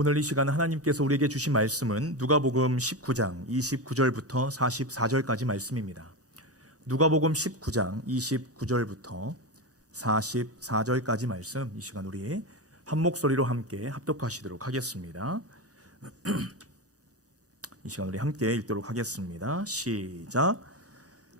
오늘 이 시간 하나님께서 우리에게 주신 말씀은 누가복음 19장 29절부터 44절까지 말씀입니다. 누가복음 19장 29절부터 44절까지 말씀, 이 시간 우리 한 목소리로 함께 합독하시도록 하겠습니다. 이 시간 우리 함께 읽도록 하겠습니다. 시작.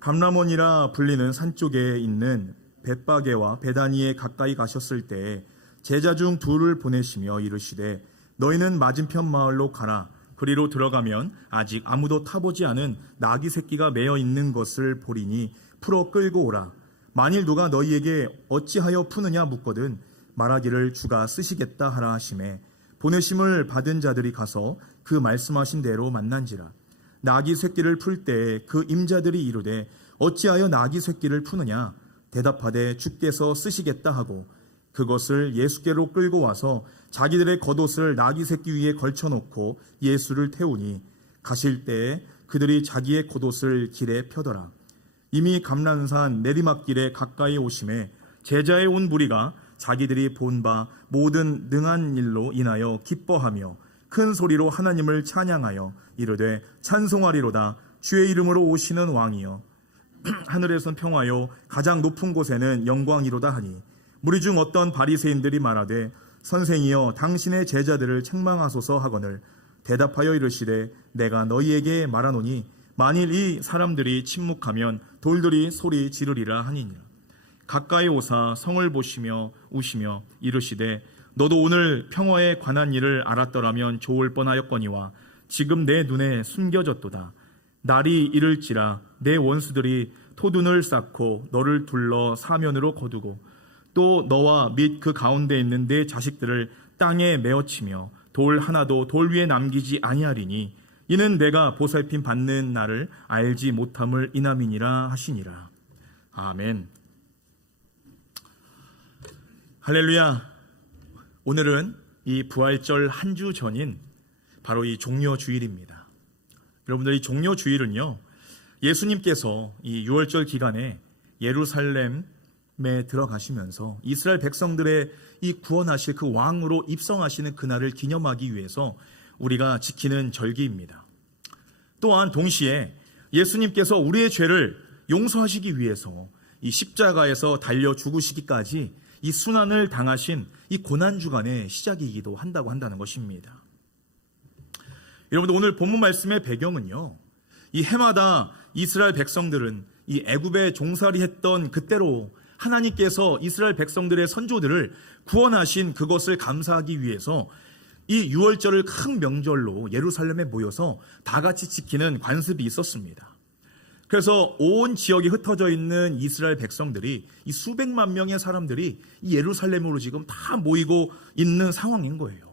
감람원이라 불리는 산 쪽에 있는 벳바게와 베다니에 가까이 가셨을 때 제자 중 둘을 보내시며 이르시되 너희는 맞은편 마을로 가라. 그리로 들어가면 아직 아무도 타보지 않은 나귀 새끼가 매어 있는 것을 보리니 풀어 끌고 오라. 만일 누가 너희에게 어찌하여 푸느냐 묻거든 말하기를 주가 쓰시겠다 하라 하시매 보내심을 받은 자들이 가서 그 말씀하신 대로 만난지라. 나귀 새끼를 풀 때 그 임자들이 이르되 어찌하여 나귀 새끼를 푸느냐 대답하되 주께서 쓰시겠다 하고 그것을 예수께로 끌고 와서 자기들의 겉옷을 나귀 새끼 위에 걸쳐놓고 예수를 태우니 가실 때에 그들이 자기의 겉옷을 길에 펴더라. 이미 감람산 내리막길에 가까이 오심에 제자의 온 무리가 자기들이 본 바 모든 능한 일로 인하여 기뻐하며 큰 소리로 하나님을 찬양하여 이르되 찬송하리로다. 주의 이름으로 오시는 왕이여 하늘에선 평화요 가장 높은 곳에는 영광이로다 하니 무리 중 어떤 바리새인들이 말하되 선생이여 당신의 제자들을 책망하소서 하거늘 대답하여 이르시되 내가 너희에게 말하노니 만일 이 사람들이 침묵하면 돌들이 소리 지르리라 하니니라. 가까이 오사 성을 보시며 우시며 이르시되 너도 오늘 평화에 관한 일을 알았더라면 좋을 뻔하였거니와 지금 내 눈에 숨겨졌도다. 날이 이를지라 내 원수들이 토둔을 쌓고 너를 둘러 사면으로 거두고 또 너와 및 그 가운데 있는 내 자식들을 땅에 메어치며 돌 하나도 돌 위에 남기지 아니하리니 이는 내가 보살핌 받는 날을 알지 못함을 인함이니라 하시니라. 아멘. 할렐루야. 오늘은 이 부활절 한 주 전인 바로 이 종려주일입니다. 여러분들, 이 종려주일은요, 예수님께서 이 6월절 기간에 예루살렘에 들어가시면서 이스라엘 백성들의 이 구원하실 그 왕으로 입성하시는 그날을 기념하기 위해서 우리가 지키는 절기입니다. 또한 동시에 예수님께서 우리의 죄를 용서하시기 위해서 이 십자가에서 달려 죽으시기까지 이 순환을 당하신 이 고난주간의 시작이기도 한다는 것입니다. 여러분들, 오늘 본문 말씀의 배경은요, 이 해마다 이스라엘 백성들은 이 애굽에 종살이 했던 그때로 하나님께서 이스라엘 백성들의 선조들을 구원하신 그것을 감사하기 위해서 이 6월절을 큰 명절로 예루살렘에 모여서 다 같이 지키는 관습이 있었습니다. 그래서 온 지역에 흩어져 있는 이스라엘 백성들이 이 수백만 명의 사람들이 이 예루살렘으로 지금 다 모이고 있는 상황인 거예요.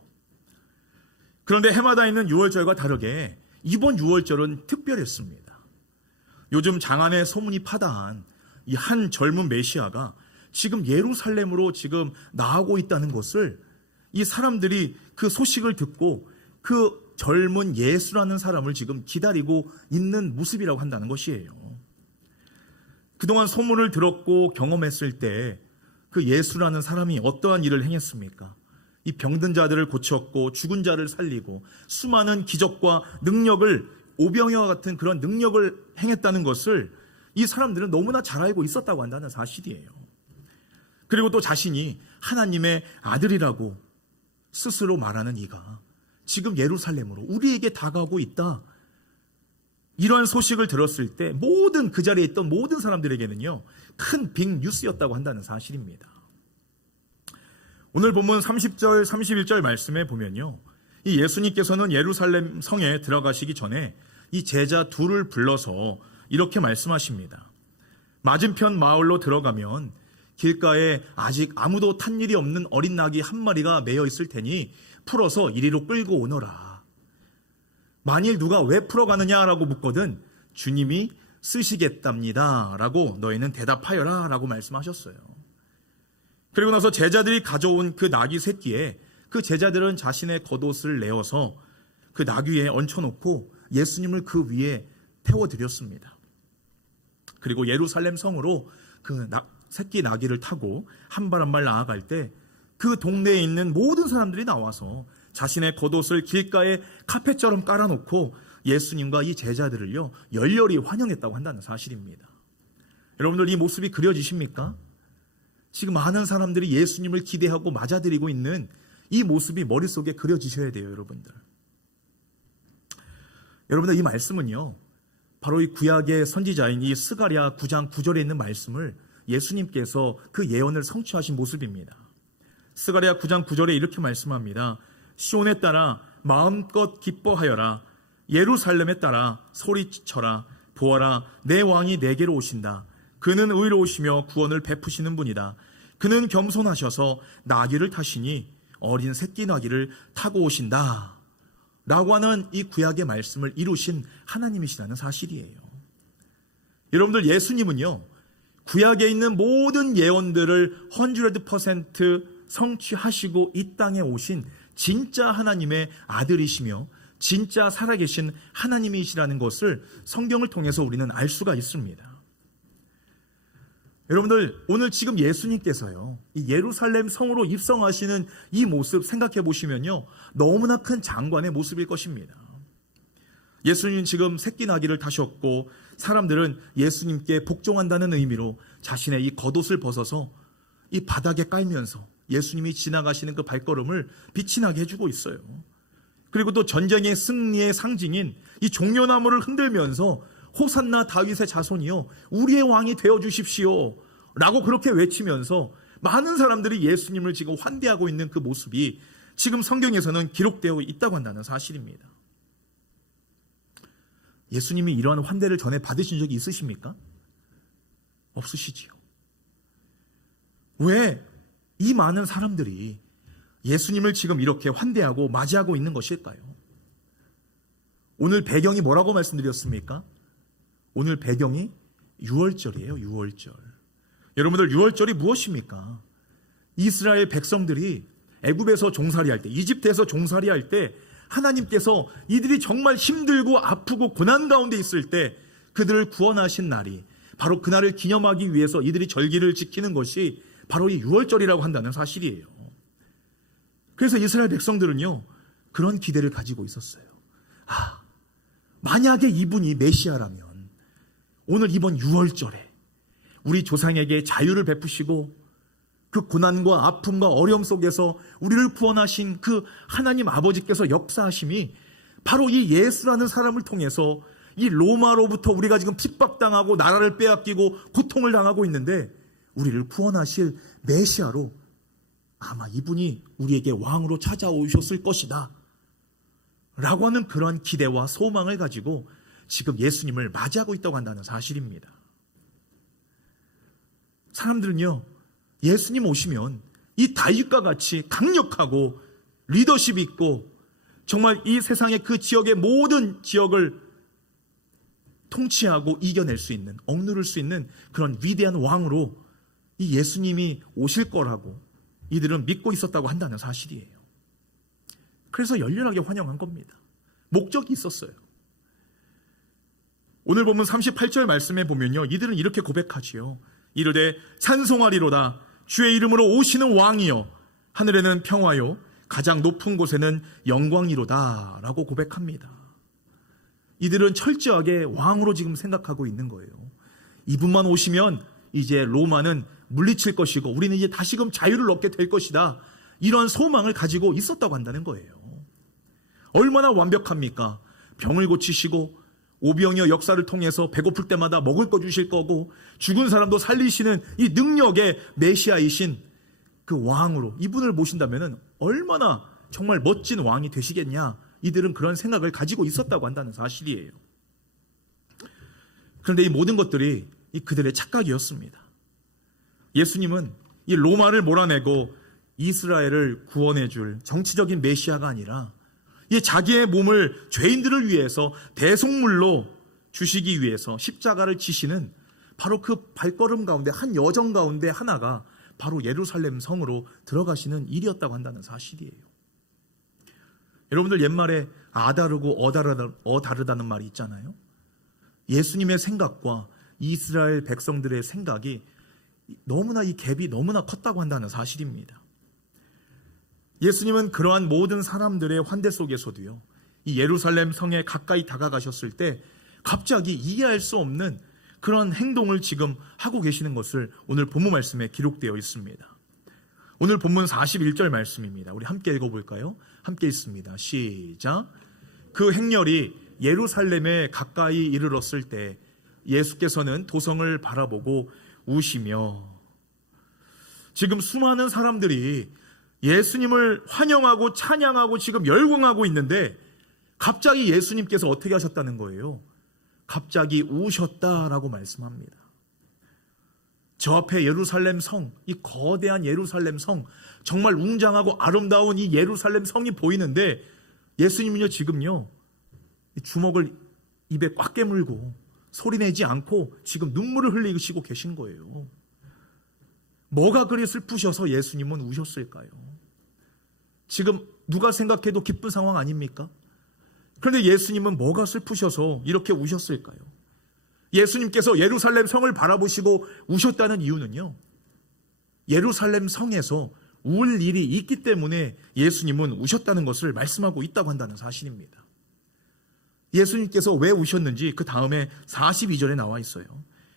그런데 해마다 있는 6월절과 다르게 이번 6월절은 특별했습니다. 요즘 장안의 소문이 파다한 이 한 젊은 메시아가 지금 예루살렘으로 지금 나오고 있다는 것을 이 사람들이 그 소식을 듣고 그 젊은 예수라는 사람을 지금 기다리고 있는 모습이라고 한다는 것이에요. 그동안 소문을 들었고 경험했을 때 그 예수라는 사람이 어떠한 일을 행했습니까? 이 병든 자들을 고쳤고 죽은 자를 살리고 수많은 기적과 능력을, 오병이와 같은 그런 능력을 행했다는 것을 이 사람들은 너무나 잘 알고 있었다고 한다는 사실이에요. 그리고 또 자신이 하나님의 아들이라고 스스로 말하는 이가 지금 예루살렘으로 우리에게 다가오고 있다. 이러한 소식을 들었을 때 모든 그 자리에 있던 모든 사람들에게는요, 큰 빅 뉴스였다고 한다는 사실입니다. 오늘 본문 30절, 31절 말씀에 보면요, 이 예수님께서는 예루살렘 성에 들어가시기 전에 이 제자 둘을 불러서 이렇게 말씀하십니다. 맞은편 마을로 들어가면 길가에 아직 아무도 탄 일이 없는 어린 나귀 한 마리가 매여 있을 테니 풀어서 이리로 끌고 오너라. 만일 누가 왜 풀어가느냐라고 묻거든 주님이 쓰시겠답니다 라고 너희는 대답하여라 라고 말씀하셨어요. 그리고 나서 제자들이 가져온 그 나귀 새끼에 그 제자들은 자신의 겉옷을 내어서 그 나귀 위에 얹혀놓고 예수님을 그 위에 태워드렸습니다. 그리고 예루살렘 성으로 그 새끼 나귀를 타고 한 발 한 발 나아갈 때 그 동네에 있는 모든 사람들이 나와서 자신의 겉옷을 길가에 카펫처럼 깔아놓고 예수님과 이 제자들을요 열렬히 환영했다고 한다는 사실입니다. 여러분들 이 모습이 그려지십니까? 지금 많은 사람들이 예수님을 기대하고 맞아들이고 있는 이 모습이 머릿속에 그려지셔야 돼요, 여러분들. 여러분들 이 말씀은요 바로 이 구약의 선지자인 이 스가랴 9장 9절에 있는 말씀을 예수님께서 그 예언을 성취하신 모습입니다. 스가랴 9장 9절에 이렇게 말씀합니다. 시온에 따라 마음껏 기뻐하여라. 예루살렘에 따라 소리쳐라. 보아라, 내 왕이 내게로 오신다. 그는 의로우시며 구원을 베푸시는 분이다. 그는 겸손하셔서 나귀를 타시니 어린 새끼 나귀를 타고 오신다. 라고 하는 이 구약의 말씀을 이루신 하나님이시라는 사실이에요. 여러분들 예수님은요 구약에 있는 모든 예언들을 100% 성취하시고 이 땅에 오신 진짜 하나님의 아들이시며 진짜 살아계신 하나님이시라는 것을 성경을 통해서 우리는 알 수가 있습니다. 여러분들 오늘 지금 예수님께서요 이 예루살렘 성으로 입성하시는 이 모습 생각해 보시면요 너무나 큰 장관의 모습일 것입니다. 예수님은 지금 새끼 나귀를 타셨고 사람들은 예수님께 복종한다는 의미로 자신의 이 겉옷을 벗어서 이 바닥에 깔면서 예수님이 지나가시는 그 발걸음을 빛이 나게 해주고 있어요. 그리고 또 전쟁의 승리의 상징인 이 종려나무를 흔들면서 호산나 다윗의 자손이요 우리의 왕이 되어주십시오 라고 그렇게 외치면서 많은 사람들이 예수님을 지금 환대하고 있는 그 모습이 지금 성경에서는 기록되어 있다고 한다는 사실입니다. 예수님이 이러한 환대를 전에 받으신 적이 있으십니까? 없으시지요. 왜 이 많은 사람들이 예수님을 지금 이렇게 환대하고 맞이하고 있는 것일까요? 오늘 배경이 뭐라고 말씀드렸습니까? 오늘 배경이 유월절이에요. 유월절. 여러분들 유월절이 무엇입니까? 이스라엘 백성들이 애굽에서 종살이할 때, 이집트에서 종살이할 때 하나님께서 이들이 정말 힘들고 아프고 고난 가운데 있을 때 그들을 구원하신 날이 바로 그날을 기념하기 위해서 이들이 절기를 지키는 것이 바로 이 유월절이라고 한다는 사실이에요. 그래서 이스라엘 백성들은요 그런 기대를 가지고 있었어요. 만약에 이분이 메시아라면 오늘 이번 유월절에 우리 조상에게 자유를 베푸시고 그 고난과 아픔과 어려움 속에서 우리를 구원하신 그 하나님 아버지께서 역사하심이 바로 이 예수라는 사람을 통해서 이 로마로부터 우리가 지금 핍박당하고 나라를 빼앗기고 고통을 당하고 있는데 우리를 구원하실 메시아로 아마 이분이 우리에게 왕으로 찾아오셨을 것이다 라고 하는 그런 기대와 소망을 가지고 지금 예수님을 맞이하고 있다고 한다는 사실입니다. 사람들은요 예수님 오시면 이 다윗과 같이 강력하고 리더십 있고 정말 이 세상의 그 지역의 모든 지역을 통치하고 이겨낼 수 있는, 억누를 수 있는 그런 위대한 왕으로 이 예수님이 오실 거라고 이들은 믿고 있었다고 한다는 사실이에요. 그래서 열렬하게 환영한 겁니다. 목적이 있었어요. 오늘 보면 38절 말씀에 보면요 이들은 이렇게 고백하지요. 이르되 찬송하리로다. 주의 이름으로 오시는 왕이여. 하늘에는 평화요 가장 높은 곳에는 영광이로다 라고 고백합니다. 이들은 철저하게 왕으로 지금 생각하고 있는 거예요. 이분만 오시면 이제 로마는 물리칠 것이고 우리는 이제 다시금 자유를 얻게 될 것이다. 이런 소망을 가지고 있었다고 한다는 거예요. 얼마나 완벽합니까? 병을 고치시고 오병이어 역사를 통해서 배고플 때마다 먹을 거 주실 거고 죽은 사람도 살리시는 이 능력의 메시아이신 그 왕으로 이분을 모신다면 얼마나 정말 멋진 왕이 되시겠냐. 이들은 그런 생각을 가지고 있었다고 한다는 사실이에요. 그런데 이 모든 것들이 그들의 착각이었습니다. 예수님은 이 로마를 몰아내고 이스라엘을 구원해 줄 정치적인 메시아가 아니라 이 자기의 몸을 죄인들을 위해서 대속물로 주시기 위해서 십자가를 지시는 바로 그 발걸음 가운데 한 여정 가운데 하나가 바로 예루살렘 성으로 들어가시는 일이었다고 한다는 사실이에요. 여러분들 옛말에 아다르고 어다르다는 말이 있잖아요. 예수님의 생각과 이스라엘 백성들의 생각이 너무나 이 갭이 너무나 컸다고 한다는 사실입니다. 예수님은 그러한 모든 사람들의 환대 속에서도요, 이 예루살렘 성에 가까이 다가가셨을 때 갑자기 이해할 수 없는 그런 행동을 지금 하고 계시는 것을 오늘 본문 말씀에 기록되어 있습니다. 오늘 본문 41절 말씀입니다. 우리 함께 읽어볼까요? 함께 읽습니다. 시작. 그 행렬이 예루살렘에 가까이 이르렀을 때 예수께서는 도성을 바라보고 우시며, 지금 수많은 사람들이 예수님을 환영하고 찬양하고 지금 열광하고 있는데 갑자기 예수님께서 어떻게 하셨다는 거예요? 갑자기 우셨다라고 말씀합니다. 저 앞에 예루살렘 성, 이 거대한 예루살렘 성, 정말 웅장하고 아름다운 이 예루살렘 성이 보이는데 예수님은요 지금요 주먹을 입에 꽉 깨물고 소리내지 않고 지금 눈물을 흘리시고 계신 거예요. 뭐가 그리 슬프셔서 예수님은 우셨을까요? 지금 누가 생각해도 기쁜 상황 아닙니까? 그런데 예수님은 뭐가 슬프셔서 이렇게 우셨을까요? 예수님께서 예루살렘 성을 바라보시고 우셨다는 이유는요, 예루살렘 성에서 울 일이 있기 때문에 예수님은 우셨다는 것을 말씀하고 있다고 한다는 사실입니다. 예수님께서 왜 우셨는지 그 다음에 42절에 나와 있어요.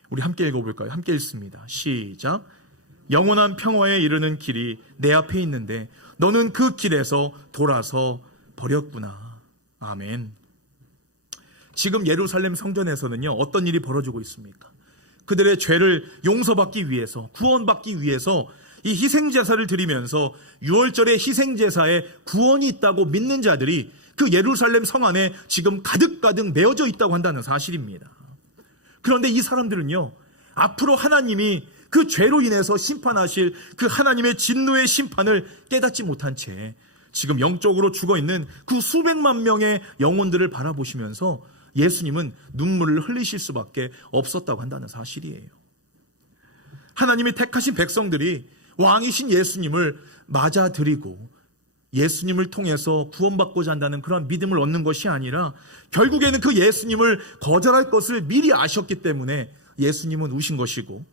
우리 함께 읽어볼까요? 함께 읽습니다. 시작. 영원한 평화에 이르는 길이 내 앞에 있는데 너는 그 길에서 돌아서 버렸구나. 아멘. 지금 예루살렘 성전에서는요 어떤 일이 벌어지고 있습니까? 그들의 죄를 용서받기 위해서, 구원받기 위해서 이 희생제사를 드리면서 6월절의 희생제사에 구원이 있다고 믿는 자들이 그 예루살렘 성 안에 지금 가득가득 메어져 있다고 한다는 사실입니다. 그런데 이 사람들은요 앞으로 하나님이 그 죄로 인해서 심판하실 그 하나님의 진노의 심판을 깨닫지 못한 채 지금 영적으로 죽어있는 그 수백만 명의 영혼들을 바라보시면서 예수님은 눈물을 흘리실 수밖에 없었다고 한다는 사실이에요. 하나님이 택하신 백성들이 왕이신 예수님을 맞아들이고 예수님을 통해서 구원받고자 한다는 그런 믿음을 얻는 것이 아니라 결국에는 그 예수님을 거절할 것을 미리 아셨기 때문에 예수님은 우신 것이고,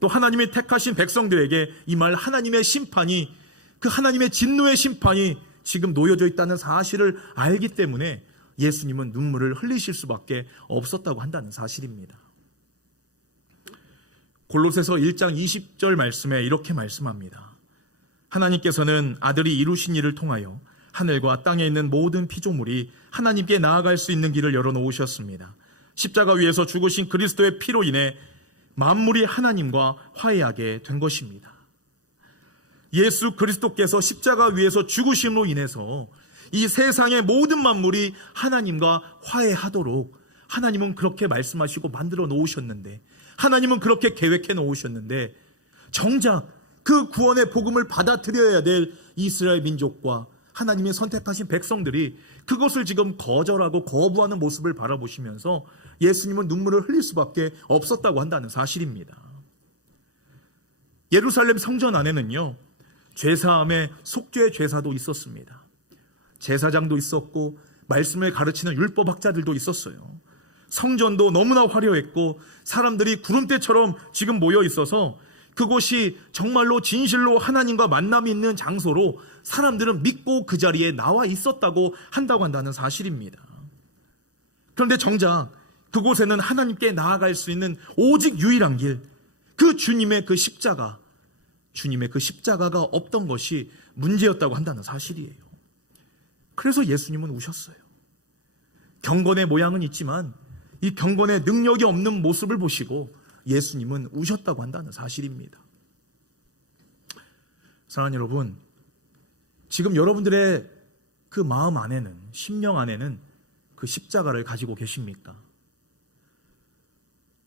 또 하나님이 택하신 백성들에게 이 말 하나님의 심판이, 그 하나님의 진노의 심판이 지금 놓여져 있다는 사실을 알기 때문에 예수님은 눈물을 흘리실 수밖에 없었다고 한다는 사실입니다. 골로새서 1장 20절 말씀에 이렇게 말씀합니다. 하나님께서는 아들이 이루신 일을 통하여 하늘과 땅에 있는 모든 피조물이 하나님께 나아갈 수 있는 길을 열어놓으셨습니다. 십자가 위에서 죽으신 그리스도의 피로 인해 만물이 하나님과 화해하게 된 것입니다. 예수 그리스도께서 십자가 위에서 죽으심으로 인해서 이 세상의 모든 만물이 하나님과 화해하도록 하나님은 그렇게 말씀하시고 만들어 놓으셨는데, 하나님은 그렇게 계획해 놓으셨는데, 정작 그 구원의 복음을 받아들여야 될 이스라엘 민족과 하나님이 선택하신 백성들이 그것을 지금 거절하고 거부하는 모습을 바라보시면서 예수님은 눈물을 흘릴 수밖에 없었다고 한다는 사실입니다. 예루살렘 성전 안에는요 죄사함의 속죄 제사도 있었습니다. 제사장도 있었고 말씀을 가르치는 율법학자들도 있었어요. 성전도 너무나 화려했고 사람들이 구름대처럼 지금 모여 있어서 그곳이 정말로 진실로 하나님과 만남이 있는 장소로 사람들은 믿고 그 자리에 나와 있었다고 한다는 사실입니다. 그런데 정작 그곳에는 하나님께 나아갈 수 있는 오직 유일한 길, 그 주님의 그 십자가, 주님의 그 십자가가 없던 것이 문제였다고 한다는 사실이에요. 그래서 예수님은 우셨어요. 경건의 모양은 있지만 이 경건의 능력이 없는 모습을 보시고 예수님은 우셨다고 한다는 사실입니다. 사랑하는 여러분, 지금 여러분들의 그 마음 안에는, 심령 안에는 그 십자가를 가지고 계십니까?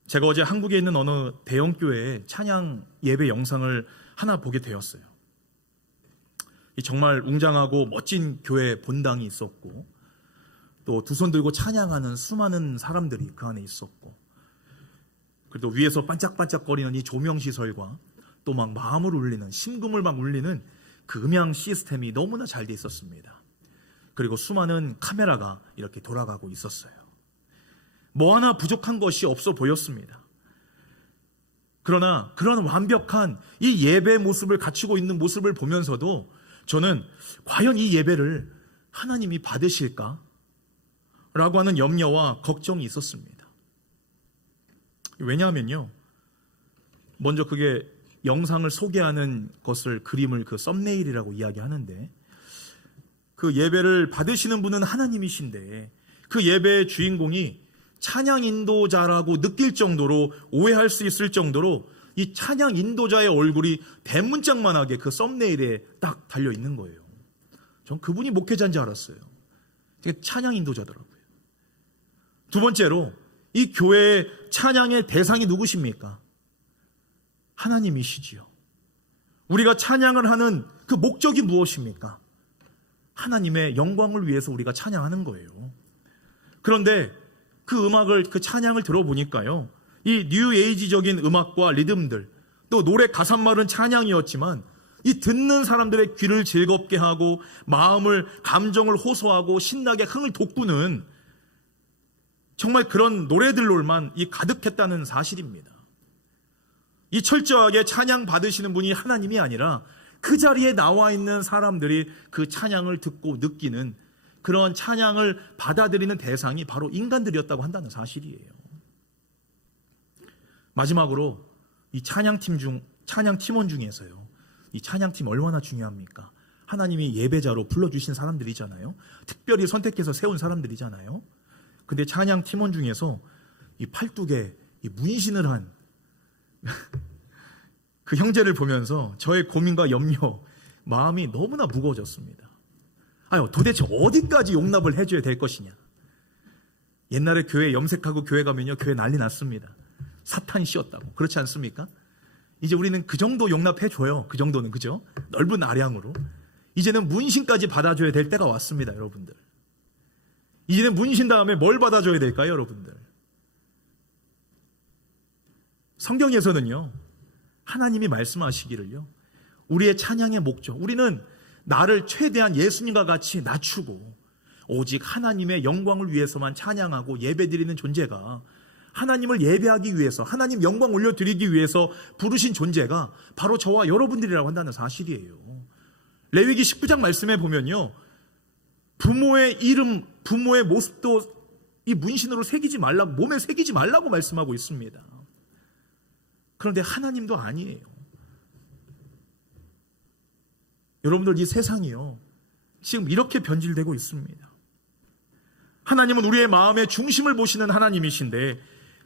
제가 어제 한국에 있는 어느 대형교회의 찬양 예배 영상을 하나 보게 되었어요. 정말 웅장하고 멋진 교회 본당이 있었고, 또 두 손 들고 찬양하는 수많은 사람들이 그 안에 있었고, 그리고 위에서 반짝반짝거리는 이 조명시설과 또 막 마음을 울리는, 심금을 막 울리는 그 음향 시스템이 너무나 잘 돼 있었습니다. 그리고 수많은 카메라가 이렇게 돌아가고 있었어요. 뭐 하나 부족한 것이 없어 보였습니다. 그러나 그런 완벽한 이 예배 모습을 갖추고 있는 모습을 보면서도 저는 과연 이 예배를 하나님이 받으실까? 라고 하는 염려와 걱정이 있었습니다. 왜냐하면요, 먼저 그게 영상을 소개하는 것을 그림을 그 썸네일이라고 이야기하는데, 그 예배를 받으시는 분은 하나님이신데 그 예배의 주인공이 찬양 인도자라고 느낄 정도로, 오해할 수 있을 정도로 이 찬양 인도자의 얼굴이 대문짝만하게 그 썸네일에 딱 달려 있는 거예요. 전 그분이 목회자인 줄 알았어요. 찬양 인도자더라고요. 두 번째로, 이 교회의 찬양의 대상이 누구십니까? 하나님이시지요. 우리가 찬양을 하는 그 목적이 무엇입니까? 하나님의 영광을 위해서 우리가 찬양하는 거예요. 그런데 그 음악을, 그 찬양을 들어보니까요, 이 뉴에이지적인 음악과 리듬들, 또 노래 가사말은 찬양이었지만 이 듣는 사람들의 귀를 즐겁게 하고 마음을, 감정을 호소하고 신나게 흥을 돋구는 정말 그런 노래들로만 이 가득했다는 사실입니다. 이 철저하게 찬양 받으시는 분이 하나님이 아니라 그 자리에 나와 있는 사람들이 그 찬양을 듣고 느끼는, 그런 찬양을 받아들이는 대상이 바로 인간들이었다고 한다는 사실이에요. 마지막으로 이 찬양팀원 중에서요, 이 찬양팀 얼마나 중요합니까? 하나님이 예배자로 불러주신 사람들이잖아요. 특별히 선택해서 세운 사람들이잖아요. 근데 찬양팀원 중에서 이 팔뚝에 이 문신을 한 그 형제를 보면서 저의 고민과 염려, 마음이 너무나 무거워졌습니다. 아유, 도대체 어디까지 용납을 해줘야 될 것이냐. 옛날에 교회 염색하고 교회 가면요, 교회 난리 났습니다. 사탄 씌었다고. 그렇지 않습니까? 이제 우리는 그 정도 용납해줘요. 그 정도는, 그죠? 넓은 아량으로. 이제는 문신까지 받아줘야 될 때가 왔습니다, 여러분들. 이제는 문신 다음에 뭘 받아줘야 될까요, 여러분들? 성경에서는요, 하나님이 말씀하시기를요, 우리의 찬양의 목적, 우리는 나를 최대한 예수님과 같이 낮추고 오직 하나님의 영광을 위해서만 찬양하고 예배드리는 존재가, 하나님을 예배하기 위해서, 하나님 영광 올려드리기 위해서 부르신 존재가 바로 저와 여러분들이라고 한다는 사실이에요. 레위기 19장 말씀에 보면요, 부모의 이름, 부모의 모습도 이 문신으로 새기지 말라고, 몸에 새기지 말라고 말씀하고 있습니다. 그런데 하나님도 아니에요. 여러분들, 이 세상이요, 지금 이렇게 변질되고 있습니다. 하나님은 우리의 마음의 중심을 보시는 하나님이신데,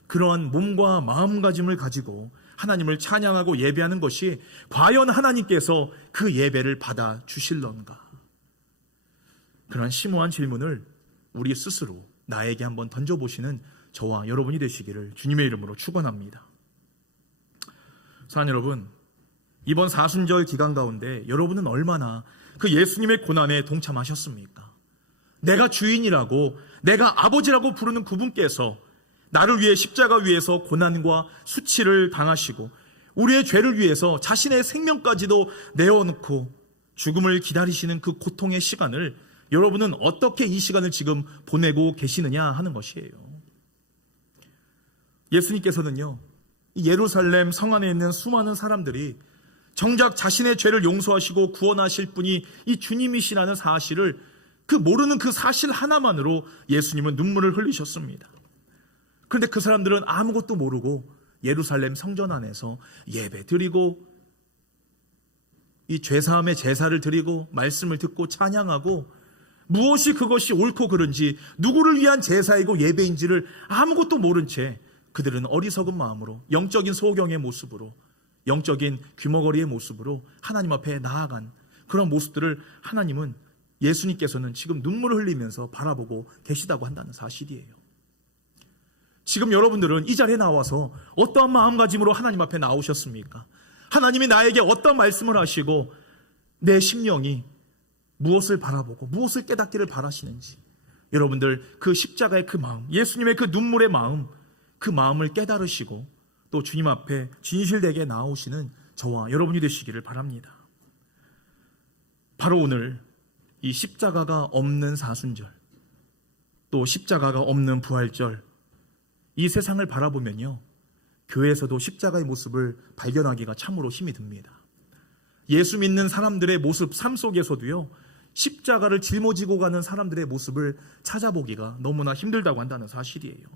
그러한 몸과 마음가짐을 가지고 하나님을 찬양하고 예배하는 것이 과연 하나님께서 그 예배를 받아 주실런가? 그러한 심오한 질문을 우리 스스로 나에게 한번 던져보시는 저와 여러분이 되시기를 주님의 이름으로 축원합니다. 사랑하는 여러분, 이번 사순절 기간 가운데 여러분은 얼마나 그 예수님의 고난에 동참하셨습니까? 내가 주인이라고, 내가 아버지라고 부르는 그분께서 나를 위해 십자가 위에서 고난과 수치를 당하시고 우리의 죄를 위해서 자신의 생명까지도 내어놓고 죽음을 기다리시는 그 고통의 시간을 여러분은 어떻게 이 시간을 지금 보내고 계시느냐 하는 것이에요. 예수님께서는요, 예루살렘 성 안에 있는 수많은 사람들이 정작 자신의 죄를 용서하시고 구원하실 분이 이 주님이시라는 사실을, 그 모르는 그 사실 하나만으로 예수님은 눈물을 흘리셨습니다. 그런데 그 사람들은 아무것도 모르고 예루살렘 성전 안에서 예배 드리고 이 죄사함의 제사를 드리고 말씀을 듣고 찬양하고, 무엇이 그것이 옳고 그른지, 누구를 위한 제사이고 예배인지를 아무것도 모른 채 그들은 어리석은 마음으로, 영적인 소경의 모습으로, 영적인 귀머거리의 모습으로 하나님 앞에 나아간 그런 모습들을 하나님은, 예수님께서는 지금 눈물을 흘리면서 바라보고 계시다고 한다는 사실이에요. 지금 여러분들은 이 자리에 나와서 어떠한 마음가짐으로 하나님 앞에 나오셨습니까? 하나님이 나에게 어떤 말씀을 하시고 내 심령이 무엇을 바라보고 무엇을 깨닫기를 바라시는지, 여러분들 그 십자가의 그 마음, 예수님의 그 눈물의 마음, 그 마음을 깨달으시고 또 주님 앞에 진실되게 나오시는 저와 여러분이 되시기를 바랍니다. 바로 오늘 이 십자가가 없는 사순절, 또 십자가가 없는 부활절, 이 세상을 바라보면요, 교회에서도 십자가의 모습을 발견하기가 참으로 힘이 듭니다. 예수 믿는 사람들의 모습, 삶 속에서도요, 십자가를 짊어지고 가는 사람들의 모습을 찾아보기가 너무나 힘들다고 한다는 사실이에요.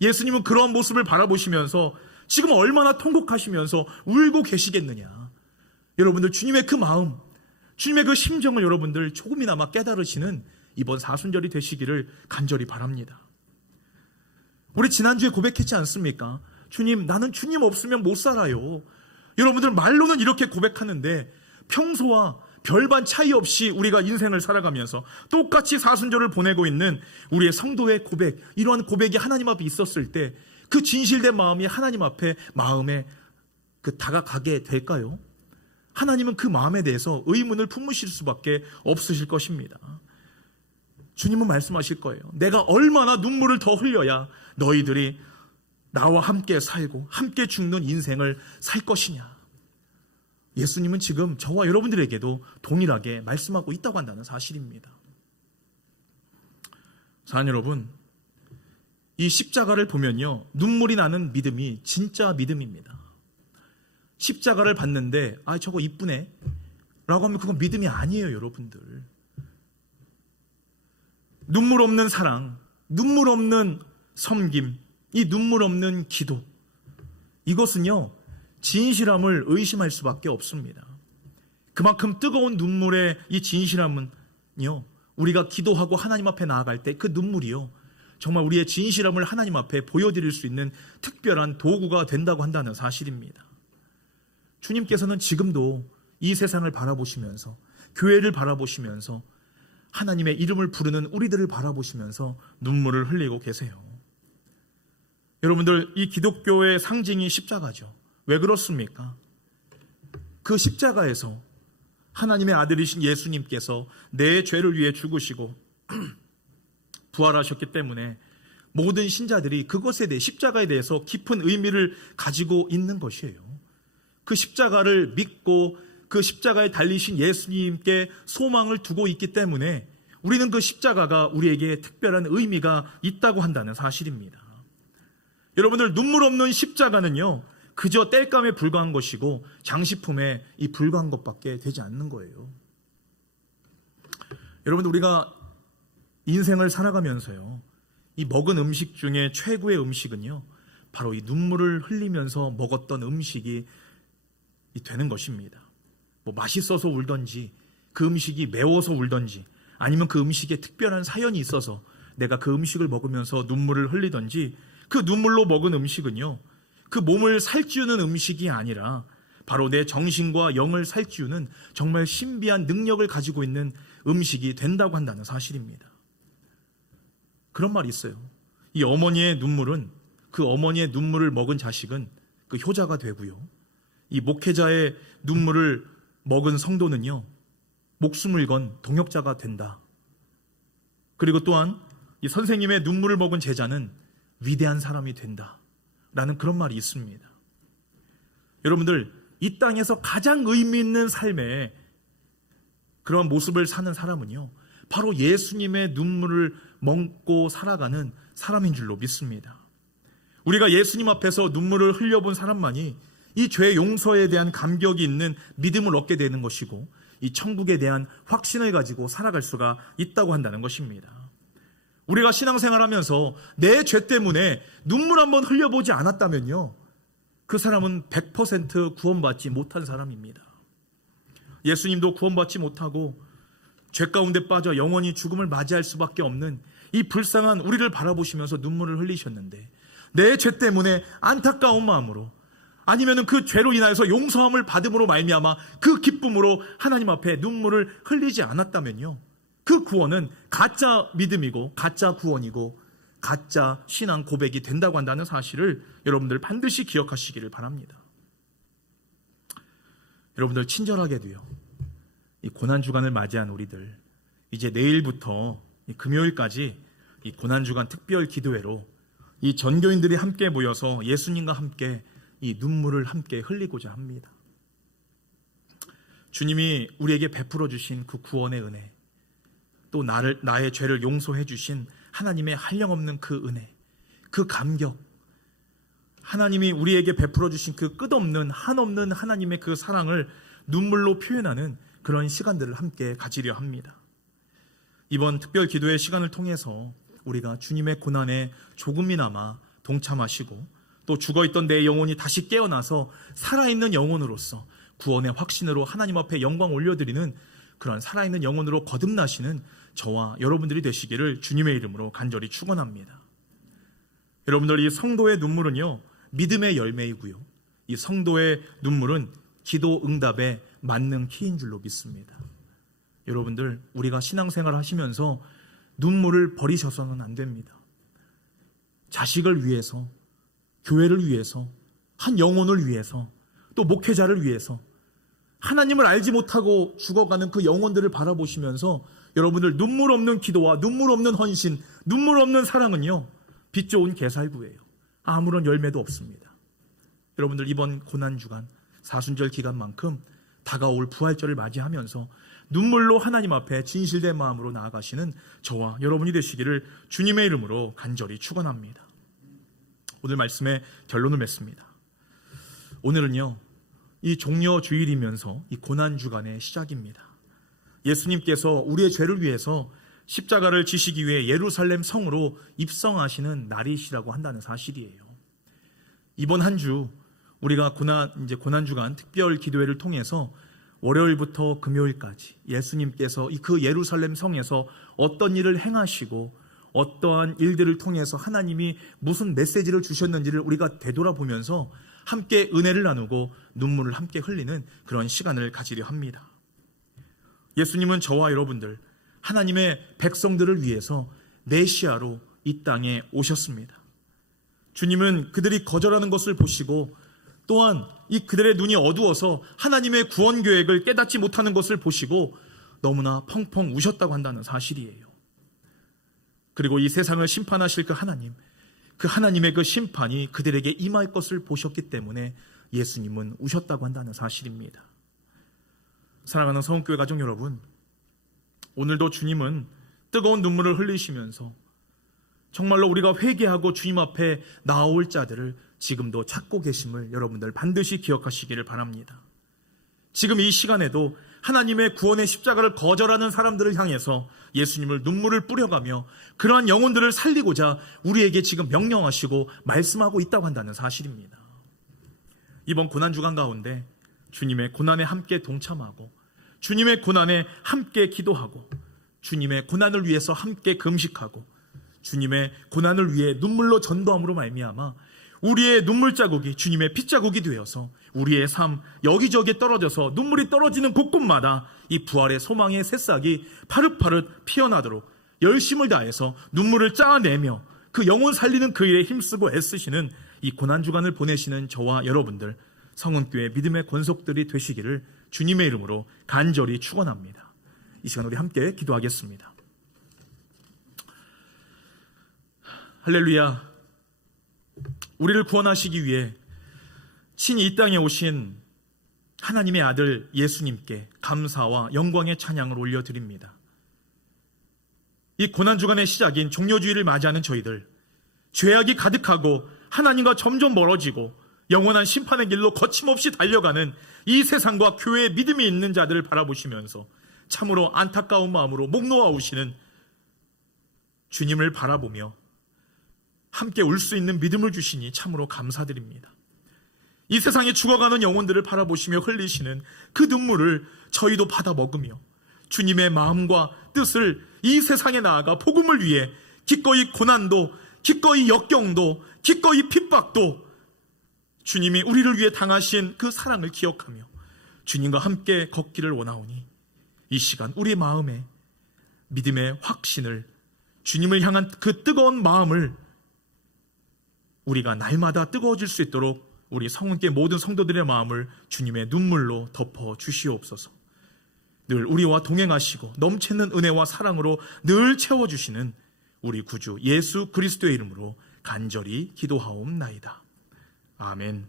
예수님은 그런 모습을 바라보시면서 지금 얼마나 통곡하시면서 울고 계시겠느냐. 여러분들 주님의 그 마음, 주님의 그 심정을 여러분들 조금이나마 깨달으시는 이번 사순절이 되시기를 간절히 바랍니다. 우리 지난주에 고백했지 않습니까? 주님, 나는 주님 없으면 못 살아요. 여러분들 말로는 이렇게 고백하는데 평소와 별반 차이 없이 우리가 인생을 살아가면서 똑같이 사순절을 보내고 있는 우리의 성도의 고백, 이러한 고백이 하나님 앞에 있었을 때 그 진실된 마음이 하나님 앞에 마음에 다가가게 될까요? 하나님은 그 마음에 대해서 의문을 품으실 수밖에 없으실 것입니다. 주님은 말씀하실 거예요. 내가 얼마나 눈물을 더 흘려야 너희들이 나와 함께 살고 함께 죽는 인생을 살 것이냐. 예수님은 지금 저와 여러분들에게도 동일하게 말씀하고 있다고 한다는 사실입니다. 사랑하는 여러분, 이 십자가를 보면요, 눈물이 나는 믿음이 진짜 믿음입니다. 십자가를 봤는데 저거 이쁘네 라고 하면 그건 믿음이 아니에요. 여러분들, 눈물 없는 사랑, 눈물 없는 섬김, 이 눈물 없는 기도, 이것은요 진실함을 의심할 수밖에 없습니다. 그만큼 뜨거운 눈물의 이 진실함은요, 우리가 기도하고 하나님 앞에 나아갈 때 그 눈물이요 정말 우리의 진실함을 하나님 앞에 보여드릴 수 있는 특별한 도구가 된다고 한다는 사실입니다. 주님께서는 지금도 이 세상을 바라보시면서, 교회를 바라보시면서, 하나님의 이름을 부르는 우리들을 바라보시면서 눈물을 흘리고 계세요. 여러분들, 이 기독교의 상징이 십자가죠. 왜 그렇습니까? 그 십자가에서 하나님의 아들이신 예수님께서 내 죄를 위해 죽으시고 부활하셨기 때문에 모든 신자들이 그것에 대해, 십자가에 대해서 깊은 의미를 가지고 있는 것이에요. 그 십자가를 믿고 그 십자가에 달리신 예수님께 소망을 두고 있기 때문에 우리는 그 십자가가 우리에게 특별한 의미가 있다고 한다는 사실입니다. 여러분들, 눈물 없는 십자가는요 그저 땔감에 불과한 것이고 장식품에 불과한 것밖에 되지 않는 거예요. 여러분들, 우리가 인생을 살아가면서요, 이 먹은 음식 중에 최고의 음식은요 바로 이 눈물을 흘리면서 먹었던 음식이 되는 것입니다. 맛있어서 울던지, 그 음식이 매워서 울던지, 아니면 그 음식에 특별한 사연이 있어서 내가 그 음식을 먹으면서 눈물을 흘리던지, 그 눈물로 먹은 음식은요 그 몸을 살찌우는 음식이 아니라 바로 내 정신과 영을 살찌우는 정말 신비한 능력을 가지고 있는 음식이 된다고 한다는 사실입니다. 그런 말이 있어요. 이 어머니의 눈물은, 그 어머니의 눈물을 먹은 자식은 그 효자가 되고요, 이 목회자의 눈물을 먹은 성도는요 목숨을 건 동역자가 된다. 그리고 또한 이 선생님의 눈물을 먹은 제자는 위대한 사람이 된다 라는 그런 말이 있습니다. 여러분들, 이 땅에서 가장 의미 있는 삶의 그런 모습을 사는 사람은요 바로 예수님의 눈물을 먹고 살아가는 사람인 줄로 믿습니다. 우리가 예수님 앞에서 눈물을 흘려본 사람만이 이 죄 용서에 대한 감격이 있는 믿음을 얻게 되는 것이고, 이 천국에 대한 확신을 가지고 살아갈 수가 있다고 한다는 것입니다. 우리가 신앙생활하면서 내 죄 때문에 눈물 한번 흘려보지 않았다면요 그 사람은 100% 구원받지 못한 사람입니다. 예수님도 구원받지 못하고 죄 가운데 빠져 영원히 죽음을 맞이할 수밖에 없는 이 불쌍한 우리를 바라보시면서 눈물을 흘리셨는데, 내 죄 때문에 안타까운 마음으로, 아니면 그 죄로 인하여서 용서함을 받음으로 말미암아 그 기쁨으로 하나님 앞에 눈물을 흘리지 않았다면요 그 구원은 가짜 믿음이고 가짜 구원이고 가짜 신앙 고백이 된다고 한다는 사실을 여러분들 반드시 기억하시기를 바랍니다. 여러분들, 친절하게도요 이 고난주간을 맞이한 우리들, 이제 내일부터 금요일까지 이 고난주간 특별 기도회로 이 전교인들이 함께 모여서 예수님과 함께 이 눈물을 함께 흘리고자 합니다. 주님이 우리에게 베풀어 주신 그 구원의 은혜, 또 나의 죄를 용서해 주신 하나님의 한량없는 그 은혜, 그 감격, 하나님이 우리에게 베풀어 주신 그 끝없는 한없는 하나님의 그 사랑을 눈물로 표현하는 그런 시간들을 함께 가지려 합니다. 이번 특별 기도의 시간을 통해서 우리가 주님의 고난에 조금이나마 동참하시고 또 죽어있던 내 영혼이 다시 깨어나서 살아있는 영혼으로서 구원의 확신으로 하나님 앞에 영광 올려드리는 그런 살아있는 영혼으로 거듭나시는 저와 여러분들이 되시기를 주님의 이름으로 간절히 축원합니다. 여러분들, 이 성도의 눈물은요, 믿음의 열매이고요, 이 성도의 눈물은 기도 응답의 만능 키인 줄로 믿습니다. 여러분들, 우리가 신앙생활 하시면서 눈물을 버리셔서는 안 됩니다. 자식을 위해서, 교회를 위해서, 한 영혼을 위해서, 또 목회자를 위해서 하나님을 알지 못하고 죽어가는 그 영혼들을 바라보시면서 여러분들, 눈물 없는 기도와 눈물 없는 헌신, 눈물 없는 사랑은요, 빛 좋은 개살구예요. 아무런 열매도 없습니다. 여러분들, 이번 고난주간 사순절 기간만큼 다가올 부활절을 맞이하면서 눈물로 하나님 앞에 진실된 마음으로 나아가시는 저와 여러분이 되시기를 주님의 이름으로 간절히 축원합니다. 오늘 말씀의 결론을 맺습니다. 오늘은요, 이 종려주일이면서 이 고난주간의 시작입니다. 예수님께서 우리의 죄를 위해서 십자가를 지시기 위해 예루살렘 성으로 입성하시는 날이시라고 한다는 사실이에요. 이번 한 주 우리가 고난주간 특별 기도회를 통해서 월요일부터 금요일까지 예수님께서 그 예루살렘 성에서 어떤 일을 행하시고 어떠한 일들을 통해서 하나님이 무슨 메시지를 주셨는지를 우리가 되돌아보면서 함께 은혜를 나누고 눈물을 함께 흘리는 그런 시간을 가지려 합니다. 예수님은 저와 여러분들, 하나님의 백성들을 위해서 메시아로 이 땅에 오셨습니다. 주님은 그들이 거절하는 것을 보시고 또한 이 그들의 눈이 어두워서 하나님의 구원 계획을 깨닫지 못하는 것을 보시고 너무나 펑펑 우셨다고 한다는 사실이에요. 그리고 이 세상을 심판하실 그 하나님의 그 심판이 그들에게 임할 것을 보셨기 때문에 예수님은 우셨다고 한다는 사실입니다. 사랑하는 성교회 가족 여러분, 오늘도 주님은 뜨거운 눈물을 흘리시면서 정말로 우리가 회개하고 주님 앞에 나올 자들을 지금도 찾고 계심을 여러분들 반드시 기억하시기를 바랍니다. 지금 이 시간에도 하나님의 구원의 십자가를 거절하는 사람들을 향해서 예수님을 눈물을 뿌려가며 그러한 영혼들을 살리고자 우리에게 지금 명령하시고 말씀하고 있다고 한다는 사실입니다. 이번 고난주간 가운데 주님의 고난에 함께 동참하고 주님의 고난에 함께 기도하고 주님의 고난을 위해서 함께 금식하고 주님의 고난을 위해 눈물로 전도함으로 말미암아 우리의 눈물 자국이 주님의 피 자국이 되어서 우리의 삶 여기저기 떨어져서 눈물이 떨어지는 곳곳마다 이 부활의 소망의 새싹이 파릇파릇 피어나도록 열심을 다해서 눈물을 짜내며 그 영혼 살리는 그 일에 힘쓰고 애쓰시는 이 고난주간을 보내시는 저와 여러분들, 성은교회 믿음의 권속들이 되시기를 주님의 이름으로 간절히 축원합니다. 이 시간 우리 함께 기도하겠습니다. 할렐루야. 우리를 구원하시기 위해 친히 이 땅에 오신 하나님의 아들 예수님께 감사와 영광의 찬양을 올려드립니다. 이 고난주간의 시작인 종려주일을 맞이하는 저희들, 죄악이 가득하고 하나님과 점점 멀어지고 영원한 심판의 길로 거침없이 달려가는 이 세상과 교회에 믿음이 있는 자들을 바라보시면서 참으로 안타까운 마음으로 목 놓아오시는 주님을 바라보며 함께 울 수 있는 믿음을 주시니 참으로 감사드립니다. 이 세상에 죽어가는 영혼들을 바라보시며 흘리시는 그 눈물을 저희도 받아 먹으며 주님의 마음과 뜻을 이 세상에 나아가 복음을 위해 기꺼이 고난도, 기꺼이 역경도, 기꺼이 핍박도 주님이 우리를 위해 당하신 그 사랑을 기억하며 주님과 함께 걷기를 원하오니 이 시간 우리 마음에 믿음의 확신을, 주님을 향한 그 뜨거운 마음을 우리가 날마다 뜨거워질 수 있도록 우리 성은교회 모든 성도들의 마음을 주님의 눈물로 덮어 주시옵소서. 늘 우리와 동행하시고 넘치는 은혜와 사랑으로 늘 채워주시는 우리 구주 예수 그리스도의 이름으로 간절히 기도하옵나이다. 아멘.